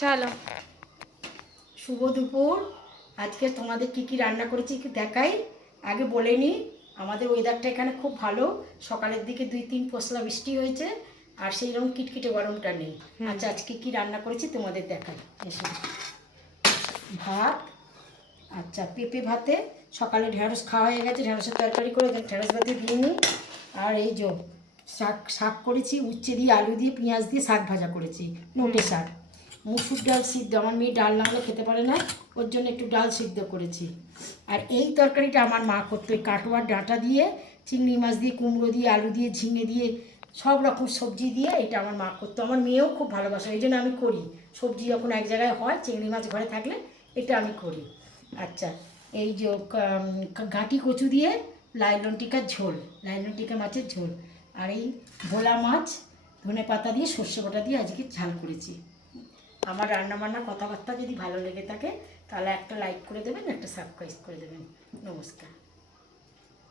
চলো। শুভ দুপুর। আজকে তোমাদের কি কি রান্না করেছি একটু দেখাই। আগে বলে নিই, আমাদের ওয়েদারটা এখানে খুব ভালো। সকালের দিকে 2-3 পশলা বৃষ্টি হয়েছে, আর সেই রকম কিটকিটে গরমটা নেই। আচ্ছা, আজকে কি রান্না করেছি তোমাদের দেখাই। এসে ভাত, আচ্ছা পেঁপে ভাতে, সকালে ঢেঁড়স খাওয়া হয়ে গেছে, ঢেঁড়সের তরকারি করে ঢেঁড়স ভাতে দিয়ে নিই। আর এই যে শাক শাক করেছি, উচ্ছে দিয়ে আলু দিয়ে পেঁয়াজ দিয়ে শাক ভাজা করেছি, নোটে শাক। মুসুর ডাল সিদ্ধ, আমার মেয়ে ডাল না হলে খেতে পারে না, ওর জন্য একটু ডাল সিদ্ধ করেছি। আর এই তরকারিটা আমার মা করতো, ওই কাটোয়ার ডাঁটা দিয়ে, চিংড়ি মাছ দিয়ে, কুমড়ো দিয়ে, আলু দিয়ে, ঝিঙে দিয়ে, সব রকম সবজি দিয়ে এটা আমার মা করতো। আমার মেয়েও খুব ভালোবাসে, এই জন্য আমি করি। সবজি যখন এক জায়গায় হয়, চিংড়ি মাছ ঘরে থাকলে এটা আমি করি। আচ্ছা, এই যে গাঁটি কচু দিয়ে লাইলন টিকার ঝোল, লাইলন টিকা মাছের ঝোল। আর এই ভোলা মাছ ধনে পাতা দিয়ে সর্ষে বাটা দিয়ে আজকে ঝাল করেছি। আমার রান্নাবান্না কথাবার্তা যদি ভালো লেগে থাকে তাহলে একটা লাইক করে দেবেন, একটা সাবস্ক্রাইব করে দেবেন। নমস্কার।